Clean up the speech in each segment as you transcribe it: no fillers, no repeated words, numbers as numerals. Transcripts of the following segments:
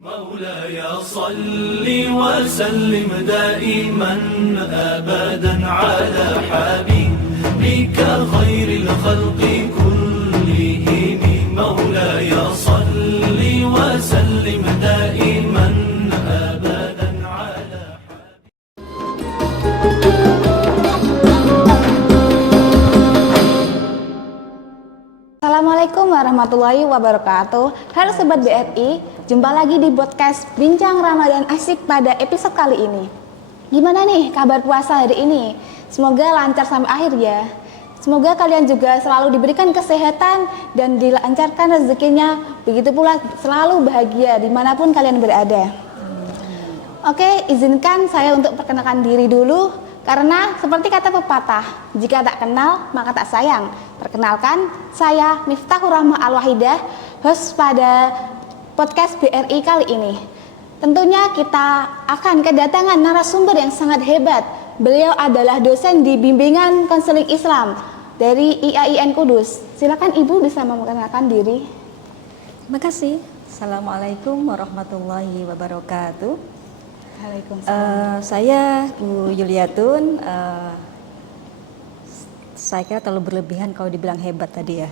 مولاي صل وسلم دائما أبدا على حبيبك خير الخلق كلهم مولاي صل وسلم دائما أبدا على Assalamualaikum warahmatullahi wabarakatuh. Halo Sobat BRI, jumpa lagi di podcast Bincang Ramadan Asyik pada episode kali ini. Gimana nih kabar puasa hari ini? Semoga lancar sampai akhir ya. Semoga kalian juga selalu diberikan kesehatan dan dilancarkan rezekinya. Begitu pula selalu bahagia dimanapun kalian berada. Oke, izinkan saya untuk perkenalkan diri dulu. Karena seperti kata pepatah, jika tak kenal maka tak sayang. Perkenalkan, saya Miftahur Rahmah Al-Wahidah, host pada podcast BRI kali ini. Tentunya kita akan kedatangan narasumber yang sangat hebat. Beliau adalah dosen di bimbingan konseling Islam dari IAIN Kudus. Silakan Ibu bisa memperkenalkan diri. Terima kasih. Assalamualaikum warahmatullahi wabarakatuh. Saya Bu Yuliatun. Saya kira terlalu berlebihan kalau dibilang hebat tadi ya.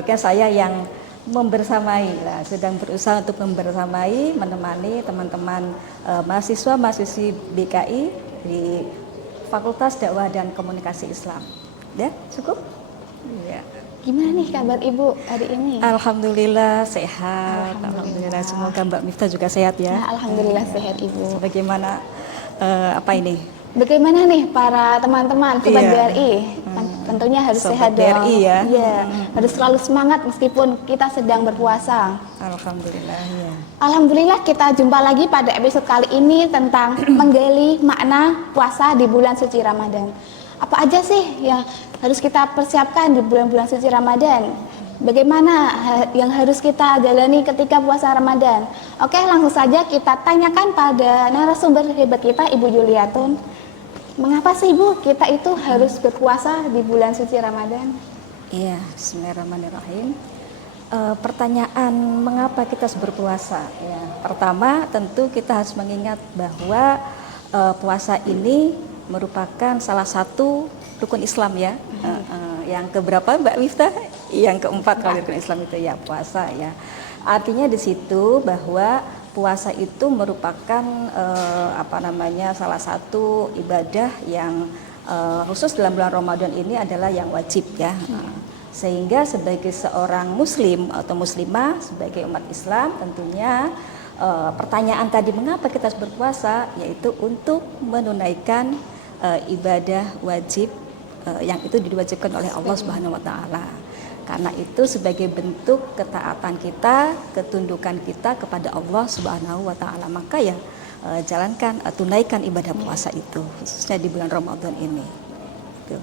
Oke, saya yang membersamai, sedang berusaha untuk membersamai, menemani teman-teman mahasiswa-mahasiswi BKI di Fakultas Dakwah dan Komunikasi Islam. Ya, cukup? Ya. Gimana nih kabar Ibu hari ini? Alhamdulillah sehat. Alhamdulillah. Semoga Mbak Miftah juga sehat ya. Nah, Alhamdulillah sehat Ibu. Bagaimana Bagaimana nih para teman-teman Sobat BRI? Tentunya harus Sobat sehat dong. BRI ya. Iya, harus selalu semangat meskipun kita sedang berpuasa. Alhamdulillah ya. Alhamdulillah kita jumpa lagi pada episode kali ini tentang menggali makna puasa di bulan suci Ramadan. Apa aja sih yang harus kita persiapkan di bulan-bulan suci Ramadan? Bagaimana yang harus kita jalani ketika puasa Ramadan? Oke, langsung saja kita tanyakan pada narasumber hebat kita, Ibu Yuliatun. Mengapa sih Ibu kita itu harus berpuasa di bulan suci Ramadan? Iya, bismillahirrahmanirrahim. Pertanyaan mengapa kita harus berpuasa? Ya, pertama tentu kita harus mengingat bahwa puasa ini merupakan salah satu rukun Islam ya. Yang keberapa Mbak Miftah? Yang keempat kalau rukun Islam itu ya puasa ya. Artinya di situ bahwa puasa itu merupakan salah satu ibadah yang khusus dalam bulan Ramadan ini adalah yang wajib ya. Sehingga sebagai seorang muslim atau muslimah, sebagai umat Islam tentunya pertanyaan tadi mengapa kita harus berpuasa, yaitu untuk menunaikan ibadah wajib yang itu diwajibkan oleh Allah Subhanahu wa taala. Karena itu sebagai bentuk ketaatan kita, ketundukan kita kepada Allah Subhanahu wa taala. Maka ya tunaikan ibadah puasa itu khususnya di bulan Ramadan ini. Itu.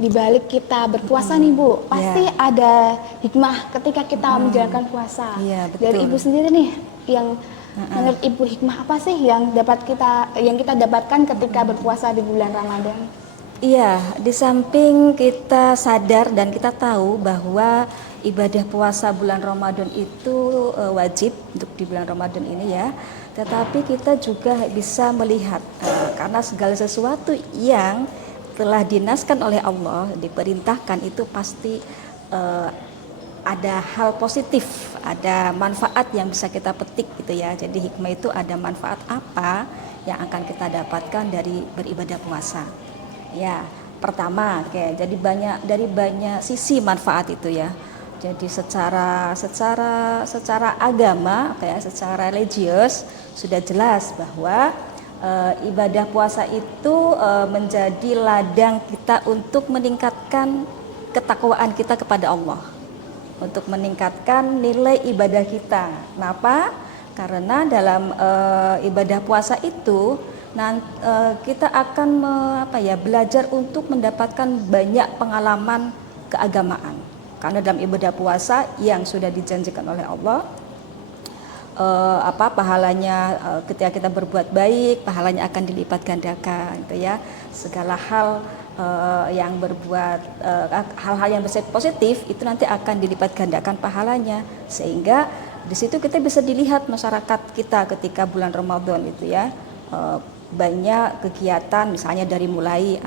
Di balik kita berpuasa nih Bu, pasti ada hikmah ketika kita menjalankan puasa. Ya, betul. Dari Ibu sendiri nih, yang menurut Ibu hikmah apa sih yang kita dapatkan ketika berpuasa di bulan Ramadan? Iya, di samping kita sadar dan kita tahu bahwa ibadah puasa bulan Ramadan itu wajib untuk di bulan Ramadan ini ya, tetapi kita juga bisa melihat karena segala sesuatu yang telah dinaskan oleh Allah, diperintahkan itu pasti ada hal positif, ada manfaat yang bisa kita petik gitu ya. Jadi hikmah itu ada manfaat apa yang akan kita dapatkan dari beribadah puasa. Ya, pertama, jadi dari banyak sisi manfaat itu ya. Jadi secara agama, secara religius sudah jelas bahwa ibadah puasa itu menjadi ladang kita untuk meningkatkan ketakwaan kita kepada Allah, untuk meningkatkan nilai ibadah kita. Kenapa? Karena dalam ibadah puasa itu kita akan belajar untuk mendapatkan banyak pengalaman keagamaan. Karena dalam ibadah puasa yang sudah dijanjikan oleh Allah, pahalanya ketika kita berbuat baik, pahalanya akan dilipat gandakan, gitu ya. Segala hal yang berbuat hal-hal yang bersifat positif itu nanti akan dilipat gandakan pahalanya, sehingga di situ kita bisa dilihat masyarakat kita ketika bulan Ramadan itu ya, banyak kegiatan misalnya dari mulai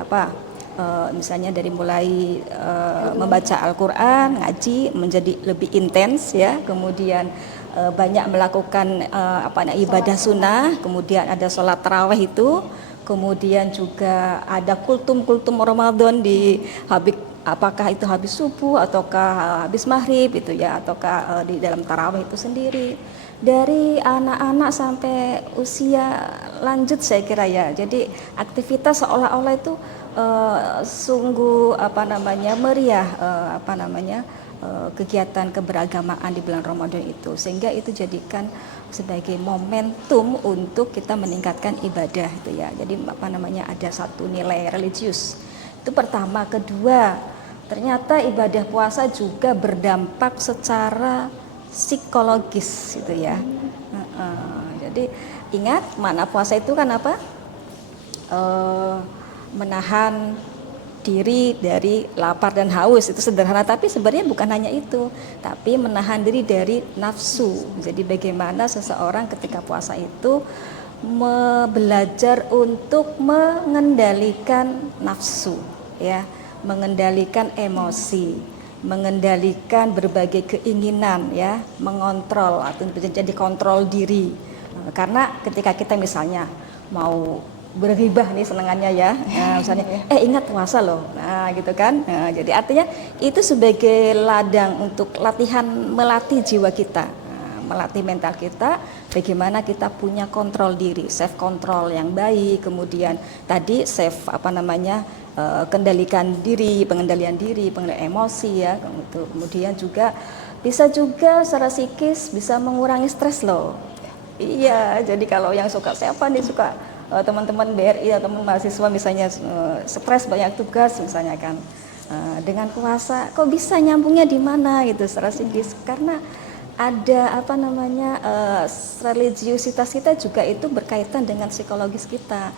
membaca Al-Quran, ngaji menjadi lebih intens ya, kemudian banyak melakukan ibadah sunnah, kemudian ada sholat tarawih itu, kemudian juga ada kultum Ramadan apakah itu habis subuh ataukah habis maghrib itu ya, ataukah di dalam tarawih itu sendiri, dari anak-anak sampai usia lanjut saya kira ya. Jadi aktivitas seolah-olah itu sungguh meriah kegiatan keberagamaan di bulan Ramadan itu, sehingga itu jadikan sebagai momentum untuk kita meningkatkan ibadah itu ya. Jadi ada satu nilai religius. Itu pertama. Kedua, ternyata ibadah puasa juga berdampak secara psikologis itu ya. Jadi ingat, makna puasa itu kan apa? Menahan diri dari lapar dan haus. Itu sederhana, tapi sebenarnya bukan hanya itu, tapi menahan diri dari nafsu. Jadi bagaimana seseorang ketika puasa itu belajar untuk mengendalikan nafsu ya, mengendalikan emosi, mengendalikan berbagai keinginan ya, mengontrol atau menjadi kontrol diri. Karena ketika kita misalnya mau berghibah nih senengannya ya, nah, misalnya ingat puasa loh, nah gitu kan. Nah, jadi artinya itu sebagai ladang untuk melatih jiwa kita, melatih mental kita, bagaimana kita punya kontrol diri, self control yang baik, kemudian tadi pengendalian diri, pengendalian emosi ya, kemudian juga bisa juga secara psikis bisa mengurangi stres loh. Iya, jadi kalau yang suka teman-teman BRI atau teman mahasiswa misalnya stres banyak tugas misalnya kan, dengan puasa kok bisa nyambungnya di mana gitu secara psikis, karena ada religiusitas kita juga itu berkaitan dengan psikologis kita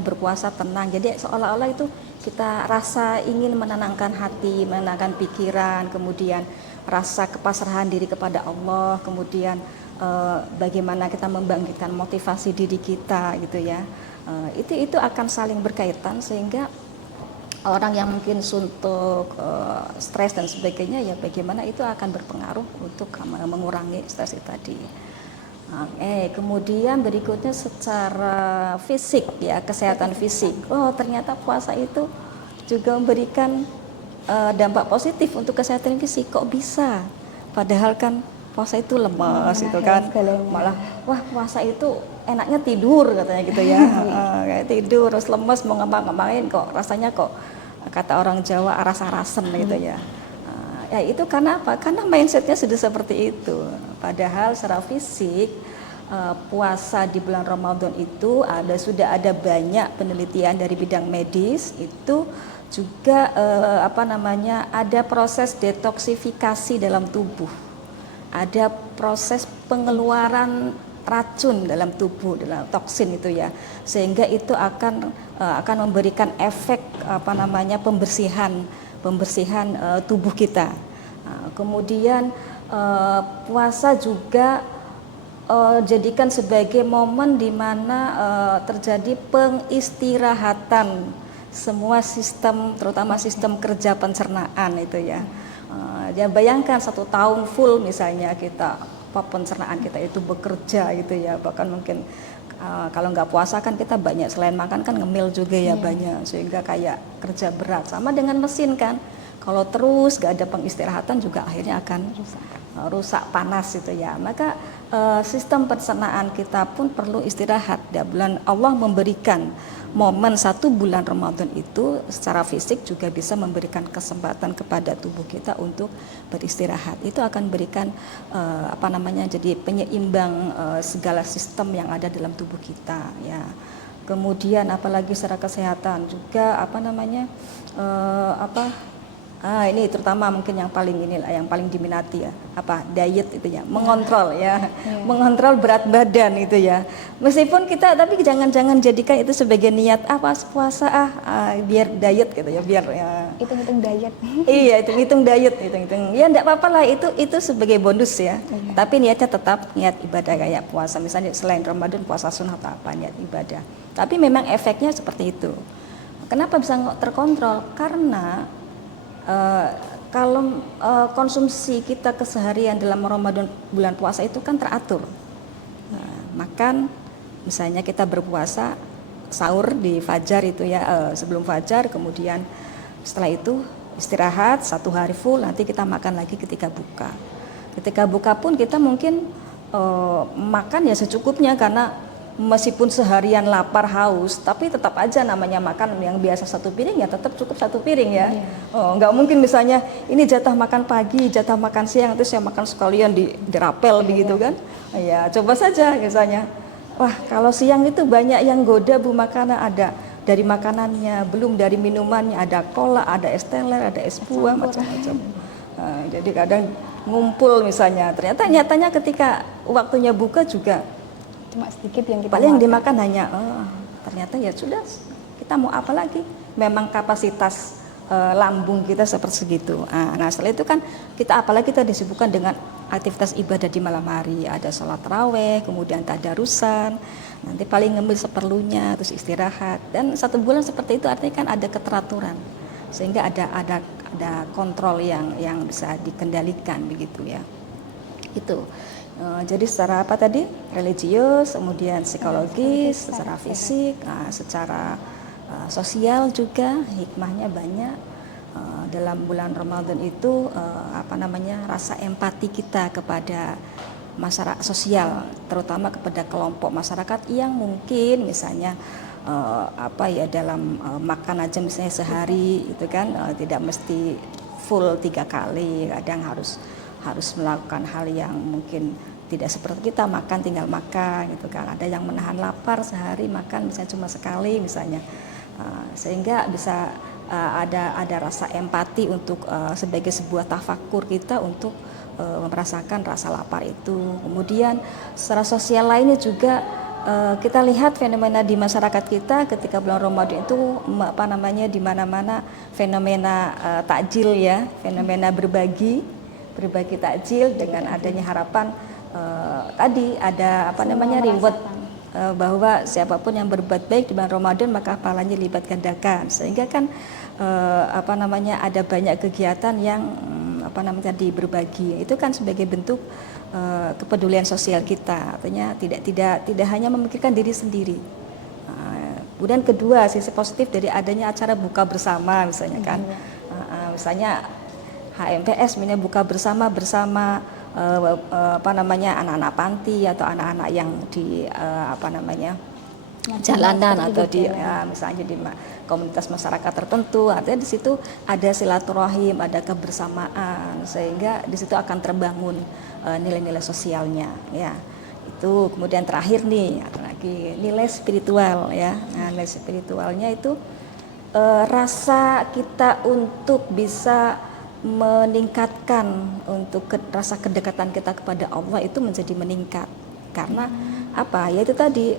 berpuasa tenang, jadi seolah-olah itu kita rasa ingin menenangkan hati, menenangkan pikiran, kemudian rasa kepasrahan diri kepada Allah, kemudian bagaimana kita membangkitkan motivasi diri kita gitu ya. Itu akan saling berkaitan, sehingga orang yang mungkin suntuk, stres dan sebagainya ya, bagaimana itu akan berpengaruh untuk mengurangi stres itu tadi. Kemudian berikutnya secara fisik ya, kesehatan fisik. Ternyata puasa itu juga memberikan dampak positif untuk kesehatan fisik. Kok bisa? Padahal kan puasa itu lemas itu kan, malah puasa itu enaknya tidur katanya gitu ya. Kayak tidur terus lemas, mau ngapa-ngapain kok rasanya kok, kata orang Jawa, aras-arasen gitu ya. Ya itu karena apa? Karena mindsetnya sudah seperti itu. Padahal secara fisik puasa di bulan Ramadan itu sudah ada banyak penelitian dari bidang medis, itu juga ada proses detoksifikasi dalam tubuh. Ada proses pengeluaran racun dalam tubuh, dalam toksin itu ya, sehingga itu akan memberikan efek pembersihan tubuh kita. Kemudian puasa juga jadikan sebagai momen di mana terjadi pengistirahatan semua sistem, terutama sistem kerja pencernaan itu ya. Ya bayangkan 1 tahun full misalnya pencernaan kita itu bekerja gitu ya, bahkan mungkin kalau nggak puasa kan kita banyak, selain makan kan ngemil juga ya banyak, sehingga kayak kerja berat. Sama dengan mesin kan, kalau terus nggak ada pengistirahatan juga akhirnya akan rusak, panas gitu ya. Maka sistem pencernaan kita pun perlu istirahat. Dan Allah memberikan momen 1 bulan Ramadan itu secara fisik juga bisa memberikan kesempatan kepada tubuh kita untuk beristirahat. Itu akan berikan jadi penyeimbang segala sistem yang ada dalam tubuh kita ya. Kemudian apalagi secara kesehatan juga Ini terutama mungkin yang paling inilah yang paling diminati ya, apa diet itu ya, mengontrol ya, mengontrol berat badan itu ya. Meskipun kita tapi jangan jadikan itu sebagai niat apa puasa biar diet gitu ya, biar ya. Hitung-hitung diet. Iya, hitung diet, hitung. Ya enggak apa-apa lah itu sebagai bonus ya. Tapi niatnya tetap niat ibadah kayak puasa misalnya selain Ramadan puasa sunnah atau apa niat ibadah. Tapi memang efeknya seperti itu. Kenapa bisa terkontrol? Karena kalau konsumsi kita keseharian dalam Ramadan bulan puasa itu kan teratur. Makan misalnya kita berpuasa sahur di fajar itu ya, sebelum fajar, kemudian setelah itu istirahat 1 hari full, nanti kita makan lagi ketika buka. Ketika buka pun kita mungkin makan ya secukupnya, karena meskipun seharian lapar haus, tapi tetap aja namanya makan yang biasa 1 piring ya tetap cukup 1 piring ya. Nggak mungkin misalnya ini jatah makan pagi, jatah makan siang, terus saya makan sekalian dirapel begitu kan. Ya coba saja misalnya, wah kalau siang itu banyak yang goda Bu, makanan ada dari makanannya, belum dari minumannya, ada cola, ada es teler, ada es buah, macam-macam. Jadi kadang ngumpul misalnya, ternyata nyatanya ketika waktunya buka juga Cuma sedikit yang kita paling yang makan. dimakan hanya ternyata ya sudah, kita mau apa lagi, memang kapasitas lambung kita seperti segitu. Nah setelah itu kan kita apalagi kita disibukkan dengan aktivitas ibadah di malam hari, ada sholat raweh, kemudian tadarusan, nanti paling ngemil seperlunya, terus istirahat, dan 1 bulan seperti itu artinya kan ada keteraturan, sehingga ada kontrol yang bisa dikendalikan begitu ya. Itu. Jadi secara apa tadi? Religius, kemudian psikologis, secara fisik, secara sosial juga hikmahnya banyak. Dalam bulan Ramadan itu rasa empati kita kepada masyarakat sosial, terutama kepada kelompok masyarakat yang mungkin misalnya dalam makan aja misalnya sehari itu kan tidak mesti full 3 kali, kadang harus melakukan hal yang mungkin tidak seperti kita makan tinggal makan gitu kan. Ada yang menahan lapar sehari makan misalnya cuma sekali misalnya, sehingga bisa ada rasa empati untuk sebagai sebuah tafakur kita untuk merasakan rasa lapar itu. Kemudian secara sosial lainnya juga kita lihat fenomena di masyarakat kita ketika bulan Ramadan itu di mana-mana fenomena takjil ya, fenomena berbagi takjil dengan adanya harapan tadi ada reward bahwa siapapun yang berbuat baik di bulan Ramadan maka pahalanya lipat gandakan, sehingga kan ada banyak kegiatan yang berbagi itu kan sebagai bentuk kepedulian sosial kita, artinya tidak hanya memikirkan diri sendiri. Kemudian kedua, sisi positif dari adanya acara buka bersama misalnya kan, misalnya HMPS misalnya buka bersama anak-anak panti atau anak-anak yang di jalanan atau di misalnya di komunitas masyarakat tertentu, artinya di situ ada silaturahim, ada kebersamaan, sehingga di situ akan terbangun nilai-nilai sosialnya ya. Itu kemudian terakhir nih ada lagi nilai spiritual ya. Nah, nilai spiritualnya itu rasa kita untuk bisa meningkatkan untuk rasa kedekatan kita kepada Allah itu menjadi meningkat, karena ya itu tadi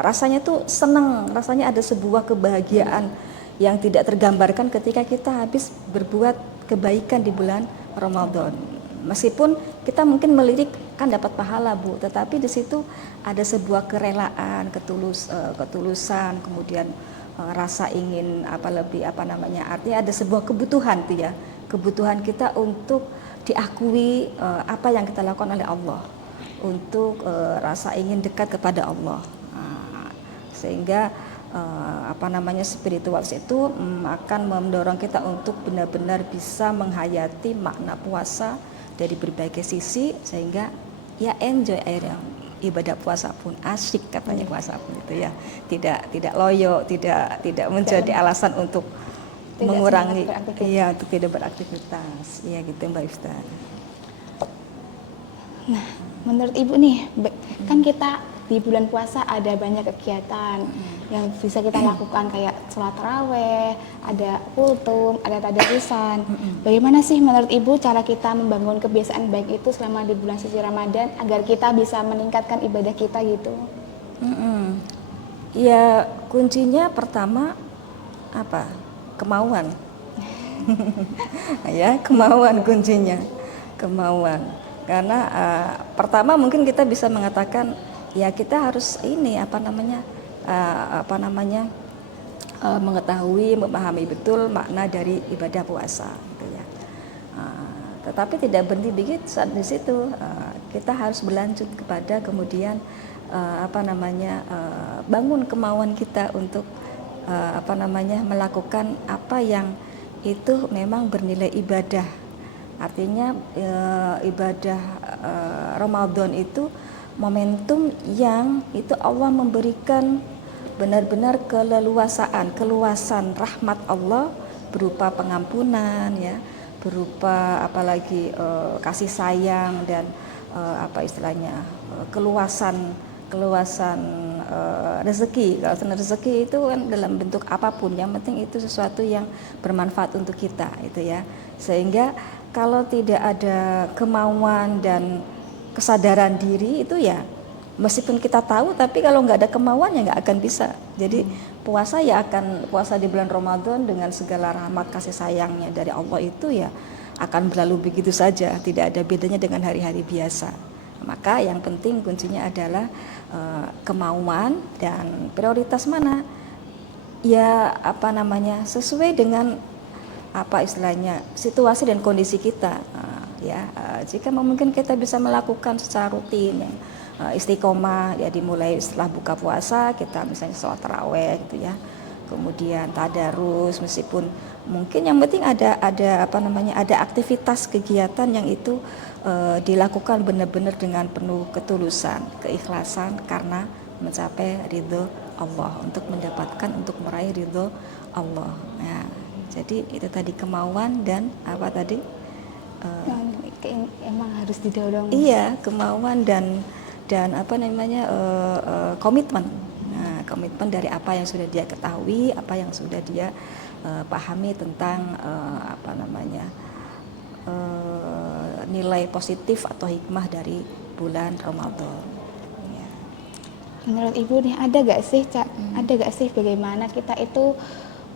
rasanya tuh senang, rasanya ada sebuah kebahagiaan yang tidak tergambarkan ketika kita habis berbuat kebaikan di bulan Ramadan. Meskipun kita mungkin melirik kan dapat pahala Bu, tetapi di situ ada sebuah kerelaan, ketulusan, kemudian rasa ingin artinya ada sebuah kebutuhan tuh ya, kebutuhan kita untuk diakui apa yang kita lakukan oleh Allah, untuk rasa ingin dekat kepada Allah, sehingga spiritual itu akan mendorong kita untuk benar-benar bisa menghayati makna puasa dari berbagai sisi, sehingga ya enjoy ibadah puasa pun asyik katanya, puasa pun itu ya tidak loyo, tidak menjadi alasan untuk mengurangi untuk tidak beraktivitas ya gitu Mbak Ifta. Nah menurut Ibu nih kan kita di bulan puasa ada banyak kegiatan yang bisa kita lakukan kayak sholat taraweh, ada kultum, ada tadarusan. Bagaimana sih menurut Ibu cara kita membangun kebiasaan baik itu selama di bulan suci Ramadan agar kita bisa meningkatkan ibadah kita gitu? Ya kuncinya pertama apa? Kemauan. Ya, kemauan kuncinya. Kemauan. Karena pertama mungkin kita bisa mengatakan ya kita harus ini mengetahui, memahami betul makna dari ibadah puasa gitu ya. Tetapi tidak berhenti begitu saat di situ. Kita harus berlanjut kepada kemudian bangun kemauan kita untuk melakukan apa yang itu memang bernilai ibadah. Artinya ibadah Ramadan itu momentum yang itu Allah memberikan benar-benar keluasan rahmat Allah berupa pengampunan ya, berupa apalagi kasih sayang dan keluasan rezeki. Kalau rezeki itu kan dalam bentuk apapun, yang penting itu sesuatu yang bermanfaat untuk kita itu ya. Sehingga kalau tidak ada kemauan dan kesadaran diri itu ya, meskipun kita tahu tapi kalau nggak ada kemauan ya nggak akan bisa. Jadi puasa di bulan Ramadan dengan segala rahmat kasih sayangnya dari Allah itu ya akan berlalu begitu saja, tidak ada bedanya dengan hari-hari biasa. Maka yang penting kuncinya adalah kemauan dan prioritas mana ya sesuai dengan situasi dan kondisi kita. Jika mungkin kita bisa melakukan secara rutin yang istiqomah ya, dimulai setelah buka puasa kita misalnya sholat taraweh gitu ya, kemudian tadarus, meskipun mungkin yang penting ada aktivitas kegiatan yang itu dilakukan benar-benar dengan penuh ketulusan, keikhlasan karena mencapai ridho Allah, untuk meraih ridho Allah. Ya, jadi itu tadi kemauan dan apa tadi? Emang harus didorong. Iya, kemauan dan komitmen. Nah, komitmen dari apa yang sudah dia ketahui, apa yang sudah dia pahami tentang nilai positif atau hikmah dari bulan Ramadan. Ya. Menurut Ibu nih ada gak sih bagaimana kita itu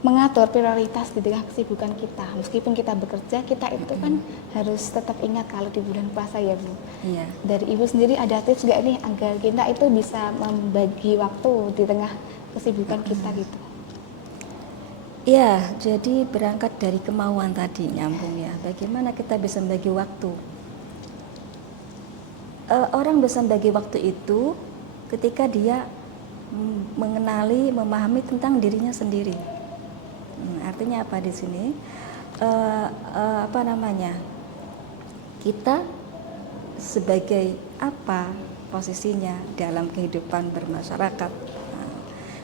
mengatur prioritas di tengah kesibukan kita, meskipun kita bekerja, kita itu kan harus tetap ingat kalau di bulan puasa ya Bu. Iya. Dari Ibu sendiri ada tips gak nih agar kita itu bisa membagi waktu di tengah kesibukan kita gitu? Ya, jadi berangkat dari kemauan tadi, nyambung ya. Bagaimana kita bisa membagi waktu? Orang bisa membagi waktu itu ketika dia mengenali, memahami tentang dirinya sendiri. Artinya apa di sini? Kita sebagai apa posisinya dalam kehidupan bermasyarakat?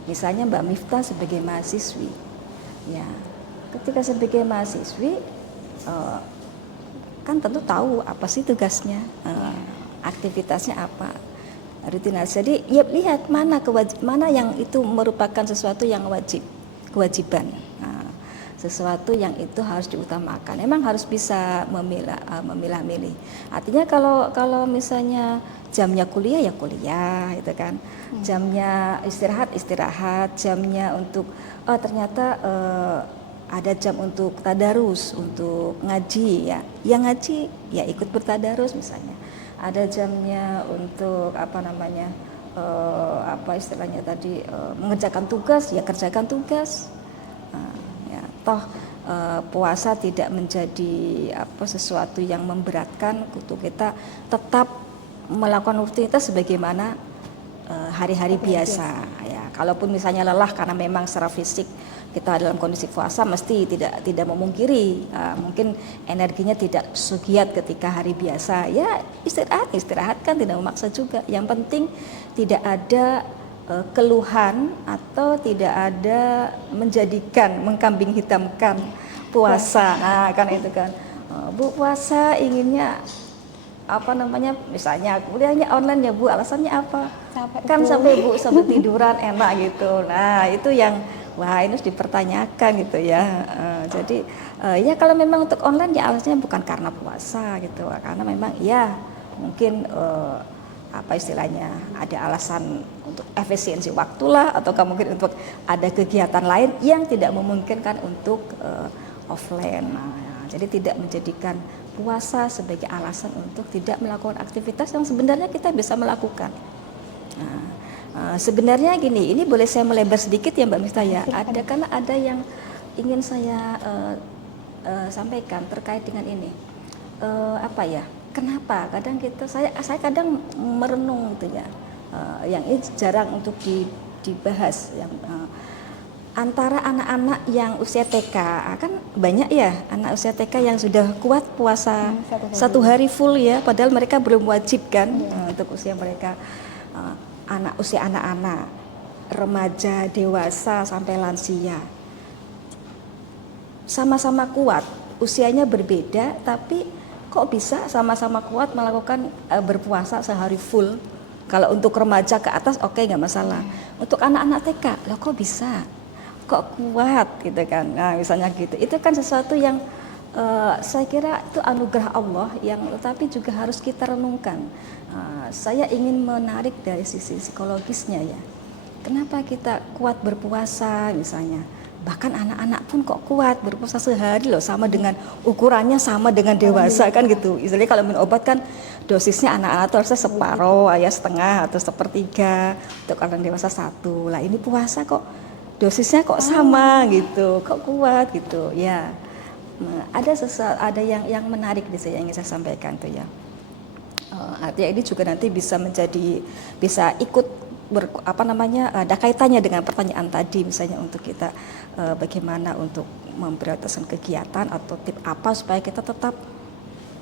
Misalnya Mbak Miftah sebagai mahasiswi. Ya, ketika sebagai mahasiswi kan tentu tahu apa sih tugasnya, aktivitasnya apa, rutinitas. Jadi ya lihat mana yang itu merupakan sesuatu yang kewajiban, sesuatu yang itu harus diutamakan. Emang harus bisa memilah-milih. Artinya kalau misalnya jamnya kuliah ya kuliah, gitu kan. Jamnya istirahat, jamnya untuk ternyata ada jam untuk tadarus, untuk ngaji ya. Yang ngaji ya ikut bertadarus misalnya. Ada jamnya untuk mengerjakan tugas ya kerjakan tugas. Puasa tidak menjadi sesuatu yang memberatkan untuk kita tetap melakukan rutinitas sebagaimana hari-hari biasa ya. Kalaupun misalnya lelah karena memang secara fisik kita dalam kondisi puasa mesti tidak memungkiri mungkin energinya tidak segiat ketika hari biasa ya, istirahat kan tidak memaksa juga. Yang penting tidak ada keluhan atau tidak ada mengkambing hitamkan puasa. Kan itu kan Bu puasa inginnya apa namanya, misalnya kuliahnya online ya Bu, alasannya apa? Capek, Kan Bu. sampai tiduran enak gitu. Nah itu yang wah ini harus dipertanyakan gitu ya. Jadi ya kalau memang untuk online ya alasannya bukan karena puasa gitu, karena memang ya mungkin apa istilahnya, ada alasan untuk efisiensi waktu lah, atau mungkin untuk ada kegiatan lain yang tidak memungkinkan untuk offline. Nah, jadi tidak menjadikan puasa sebagai alasan untuk tidak melakukan aktivitas yang sebenarnya kita bisa melakukan. Nah, sebenarnya gini, ini boleh saya melebar sedikit ya Mbak Miftah ya. Karena ada yang ingin saya sampaikan terkait dengan ini. Apa ya? Kenapa? Kadang saya kadang merenung gitu ya. Yang ini jarang untuk dibahas, yang antara anak-anak yang usia TK, kan banyak ya anak usia TK yang sudah kuat puasa satu hari full ya, padahal mereka belum wajib kan untuk usia mereka. Anak-anak, remaja, dewasa sampai lansia, sama-sama kuat, usianya berbeda, tapi kok bisa sama-sama kuat melakukan berpuasa sehari full. Kalau untuk remaja ke atas oke, nggak masalah. Untuk anak-anak TK, loh kok bisa? Kok kuat gitu kan? Nah misalnya gitu, itu kan sesuatu yang saya kira itu anugerah Allah yang tetapi juga harus kita renungkan. Saya ingin menarik dari sisi psikologisnya ya. Kenapa kita kuat berpuasa misalnya? Bahkan anak-anak pun kok kuat berpuasa sehari loh, sama dengan ukurannya sama dengan dewasa kan gitu. Istilahnya kalau minum obat kan dosisnya anak-anak itu harusnya separuh, ya setengah atau sepertiga, untuk orang dewasa 1. Lah ini puasa kok dosisnya kok sama gitu, kok kuat gitu ya. Nah, ada yang menarik di sini yang ingin saya sampaikan tuh ya. Artinya ini juga nanti bisa ikut ada kaitannya dengan pertanyaan tadi, misalnya untuk kita bagaimana untuk memprioritaskan kegiatan atau tip apa supaya kita tetap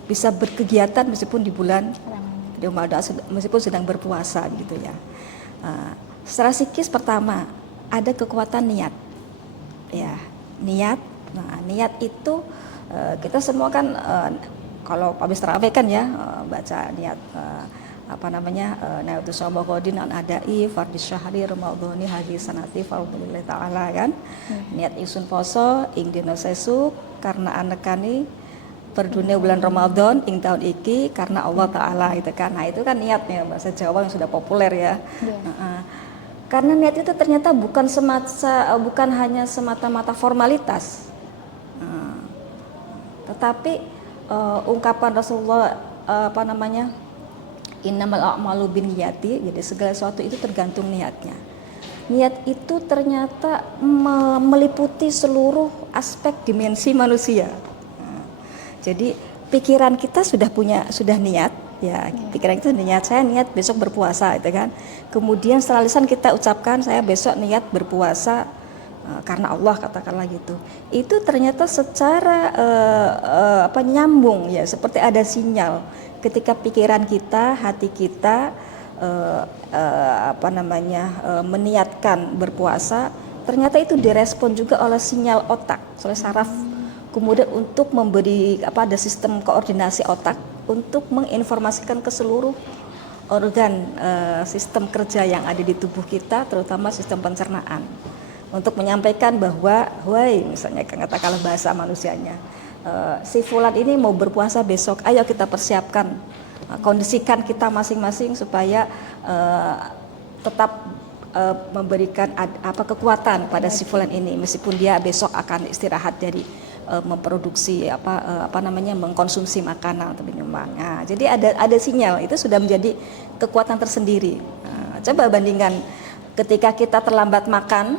bisa berkegiatan meskipun di bulan Ramadan, meskipun sedang berpuasa gitu ya. Secara psikis pertama ada kekuatan niat, ya niat. Nah niat itu kita semua kan kalau habis tarawih kan ya baca niat Naitu Sabagodin an adai fardis syahri ramadhani hadis sanati fardhillah ta'ala kan. Niat isun poso ing dina sesuk karena anekani perdunia bulan Ramadan ing tahun iki karena Allah Ta'ala gitu kan. Nah itu kan niatnya bahasa Jawa yang sudah populer ya. Karena niat itu ternyata bukan hanya semata-mata formalitas, tetapi ungkapan Rasulullah innamal a'malu binniyati, jadi segala sesuatu itu tergantung niatnya. Niat itu ternyata meliputi seluruh aspek dimensi manusia. Jadi pikiran kita sudah niat. Ya, pikiran kita niat, saya niat besok berpuasa itu kan. Kemudian setelah lisan kita ucapkan saya besok niat berpuasa karena Allah, katakanlah gitu. Itu ternyata secara nyambung ya, seperti ada sinyal ketika pikiran kita, hati kita meniatkan berpuasa, ternyata itu direspon juga oleh sinyal otak, oleh saraf. Kemudian untuk memberi ada sistem koordinasi otak untuk menginformasikan ke seluruh organ sistem kerja yang ada di tubuh kita, terutama sistem pencernaan, untuk menyampaikan bahwa, misalnya katakanlah bahasa manusianya, si fulan ini mau berpuasa besok, ayo kita persiapkan, kondisikan kita masing-masing supaya tetap memberikan kekuatan pada si fulan ini, meskipun dia besok akan istirahat dari memproduksi mengkonsumsi makanan atau minuman. Nah, jadi ada sinyal, itu sudah menjadi kekuatan tersendiri. Nah, coba bandingkan ketika kita terlambat makan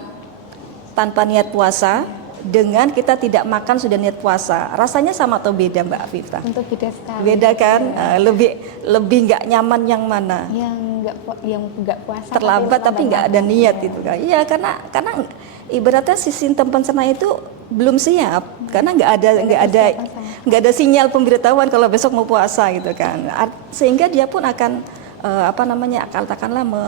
tanpa niat puasa dengan kita tidak makan sudah niat puasa, rasanya sama atau beda Mbak Afifah? Tentu beda sekali. Beda kan? Lebih nggak nyaman yang mana? Yang nggak puasa. Terlambat tapi nggak ada niat gitu kan? Iya, karena ibaratnya si sistem pencernaan itu belum siap, karena nggak ada sinyal pemberitahuan kalau besok mau puasa gitu kan, sehingga dia pun akan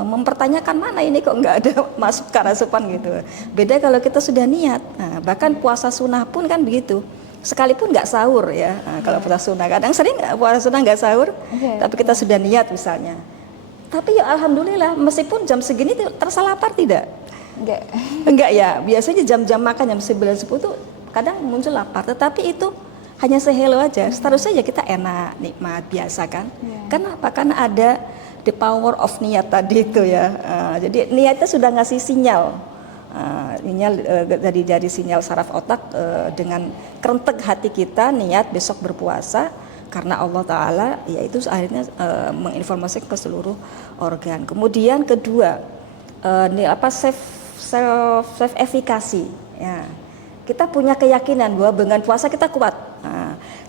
mempertanyakan mana ini kok nggak ada masukan asupan gitu. Beda kalau kita sudah niat. Nah, bahkan puasa sunnah pun kan begitu. sekalipun nggak sahur ya. Kalau puasa sunnah, kadang sering puasa sunnah nggak sahur, tapi kita sudah niat misalnya. Tapi ya alhamdulillah, meskipun jam segini terasa lapar tidak? Enggak ya. Biasanya jam-jam makan jam 9 10 tuh kadang muncul lapar, tetapi itu hanya sehelo aja. Seterusnya ya kita enak, nikmat, biasa kan. Karena apa? Karena ada the power of niat tadi itu ya. Jadi niatnya sudah ngasih sinyal. Dari sinyal saraf otak dengan kerentek hati kita niat besok berpuasa karena Allah Ta'ala, yaitu akhirnya menginformasikan ke seluruh organ. Kemudian kedua, self efficacy ya. Kita punya keyakinan bahwa dengan puasa kita kuat.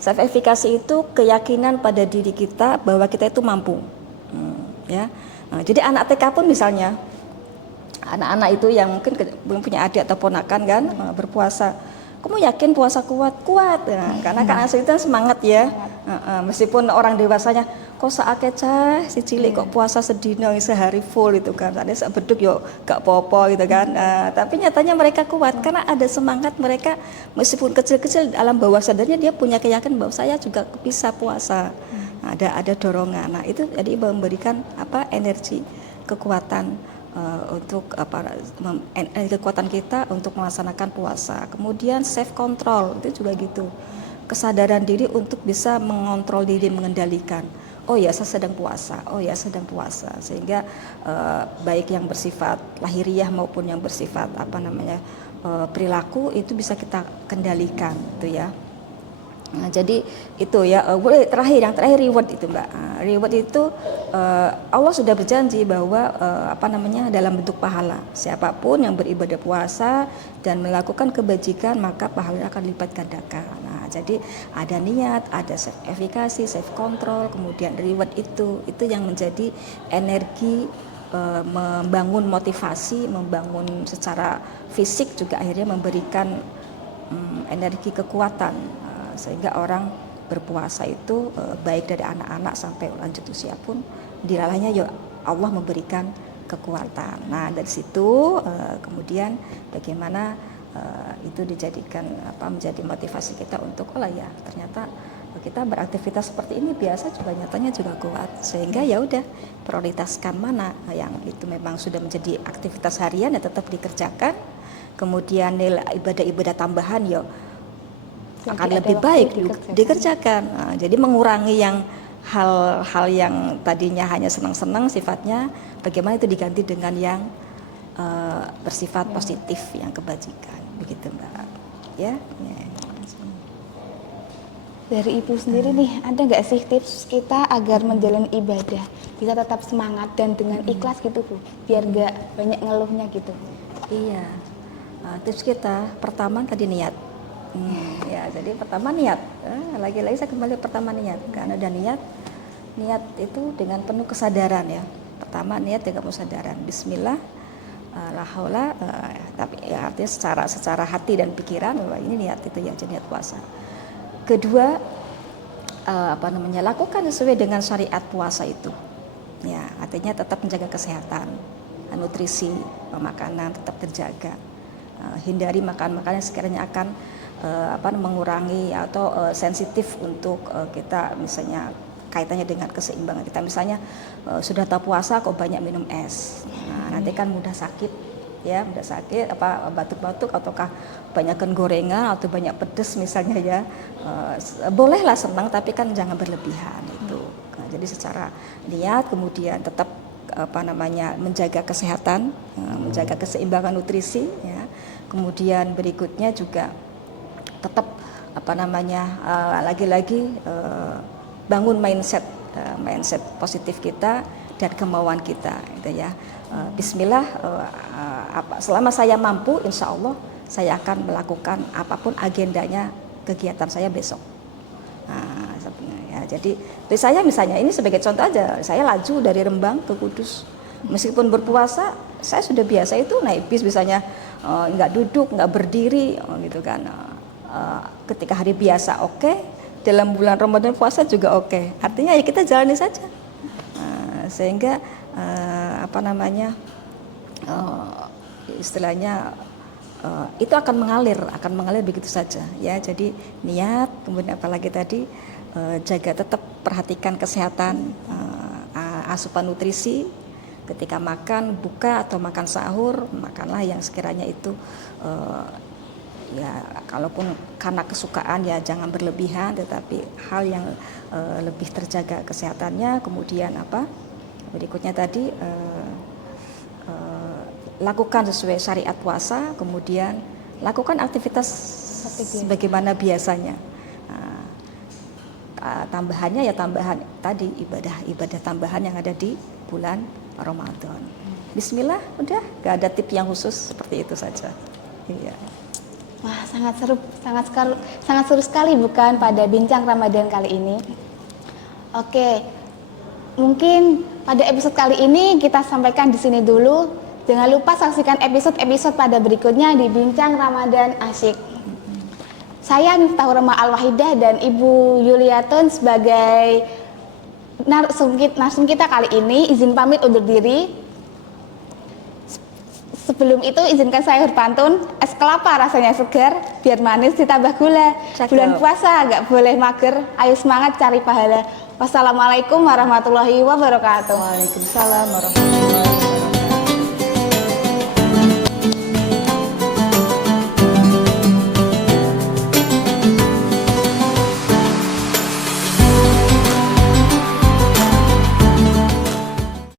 Self efficacy itu keyakinan pada diri kita bahwa kita itu mampu. Ya. Jadi anak TK pun misalnya, anak-anak itu yang mungkin belum punya adik atau ponakan kan berpuasa, kamu yakin puasa kuat? Karena kan asli itu semangat ya. Meskipun orang dewasanya kok saake cah si cilik kok puasa sedina sehari full itu kan, ada sebeduk yo gak popo gitu kan. Tapi nyatanya mereka kuat karena ada semangat mereka, meskipun kecil-kecil alam bawah sadarnya dia punya keyakinan bahwa saya juga bisa puasa. Ada dorongan. Nah itu jadi memberikan energi, kekuatan untuk kekuatan kita untuk melaksanakan puasa. Kemudian self control itu juga gitu, kesadaran diri untuk bisa mengontrol diri, mengendalikan. Oh ya saya sedang puasa, sehingga baik yang bersifat lahiriah maupun yang bersifat perilaku itu bisa kita kendalikan gitu ya. Nah, jadi itu ya, yang terakhir reward itu Mbak. Reward itu Allah sudah berjanji bahwa dalam bentuk pahala. Siapapun yang beribadah puasa dan melakukan kebajikan maka pahalanya akan lipat gandakan. Nah, jadi ada niat, ada self efficacy, self control, kemudian reward itu yang menjadi energi membangun motivasi, membangun secara fisik juga akhirnya memberikan energi kekuatan. Sehingga orang berpuasa itu baik dari anak-anak sampai lanjut usia pun dilalahnya ya Allah memberikan kekuatan. Nah dari situ kemudian bagaimana itu dijadikan menjadi motivasi kita untuk ternyata kita beraktivitas seperti ini biasa juga nyatanya juga kuat, sehingga ya udah prioritaskan mana yang itu memang sudah menjadi aktivitas harian ya tetap dikerjakan, kemudian nilai ibadah-ibadah tambahan ya akan lebih baik dikerjakan. Nah, jadi mengurangi yang hal-hal yang tadinya hanya senang-senang sifatnya, bagaimana itu diganti dengan yang bersifat positif, yang kebajikan, begitu Mbak. Ya. Dari Ibu sendiri nih, ada nggak sih tips kita agar menjalani ibadah bisa tetap semangat dan dengan ikhlas gitu Bu, biar nggak banyak ngeluhnya gitu? Iya. Tips kita pertama tadi niat. Ya, jadi pertama niat. Lagi-lagi saya kembali pertama niat. Karena ada niat itu dengan penuh kesadaran ya. Pertama niat dengan kesadaran. Bismillah, la haula, tapi ya artinya secara hati dan pikiran bahwa ini niat itu ya, jadi niat puasa. Kedua, lakukan sesuai dengan syariat puasa itu. Ya, artinya tetap menjaga kesehatan, nutrisi, makanan tetap terjaga. Hindari makan-makanan yang sekiranya akan mengurangi atau sensitif untuk kita, misalnya kaitannya dengan keseimbangan kita, misalnya sudah tahu puasa kok banyak minum es, nanti kan mudah sakit ya, batuk-batuk ataukah banyakkan gorengan atau banyak pedes misalnya ya, bolehlah senang tapi kan jangan berlebihan itu. Jadi secara niat kemudian tetap menjaga kesehatan, menjaga keseimbangan nutrisi ya. Kemudian berikutnya juga tetap lagi-lagi bangun mindset positif kita dan kemauan kita gitu ya. Bismillah, selama saya mampu insya Allah saya akan melakukan apapun agendanya kegiatan saya besok. Jadi saya misalnya ini sebagai contoh aja, saya laju dari Rembang ke Kudus, meskipun berpuasa saya sudah biasa itu naik bis misalnya, nggak duduk, nggak berdiri gitu kan. Ketika hari biasa oke, dalam bulan Ramadan puasa juga oke. Artinya ya kita jalani saja, istilahnya itu akan mengalir begitu saja ya. Jadi niat, kemudian apalagi tadi jaga, tetap perhatikan kesehatan, asupan nutrisi ketika makan, buka atau makan sahur, makanlah yang sekiranya itu ya, kalaupun karena kesukaan ya jangan berlebihan, tetapi hal yang lebih terjaga kesehatannya. Kemudian berikutnya tadi lakukan sesuai syariat puasa, kemudian lakukan aktivitas sebagaimana biasanya. Tambahannya ya tambahan tadi ibadah tambahan yang ada di bulan Ramadan. Bismillah, udah, gak ada tip yang khusus, seperti itu saja. Iya. Wah, sangat seru sekali bukan pada bincang Ramadan kali ini. Oke, mungkin pada episode kali ini kita sampaikan di sini dulu. Jangan lupa saksikan episode-episode pada berikutnya di Bincang Ramadan Asyik. Saya Miftahur Rahma Al-Wahidah dan Ibu Yuliatun sebagai narsum kita kali ini izin pamit undur diri. Sebelum itu izinkan saya berpantun, es kelapa rasanya segar, biar manis ditambah gula. Cakep. Bulan puasa nggak boleh mager, ayo semangat cari pahala. Wassalamualaikum warahmatullahi wabarakatuh. Waalaikumsalam warahmatullahi wabarakatuh.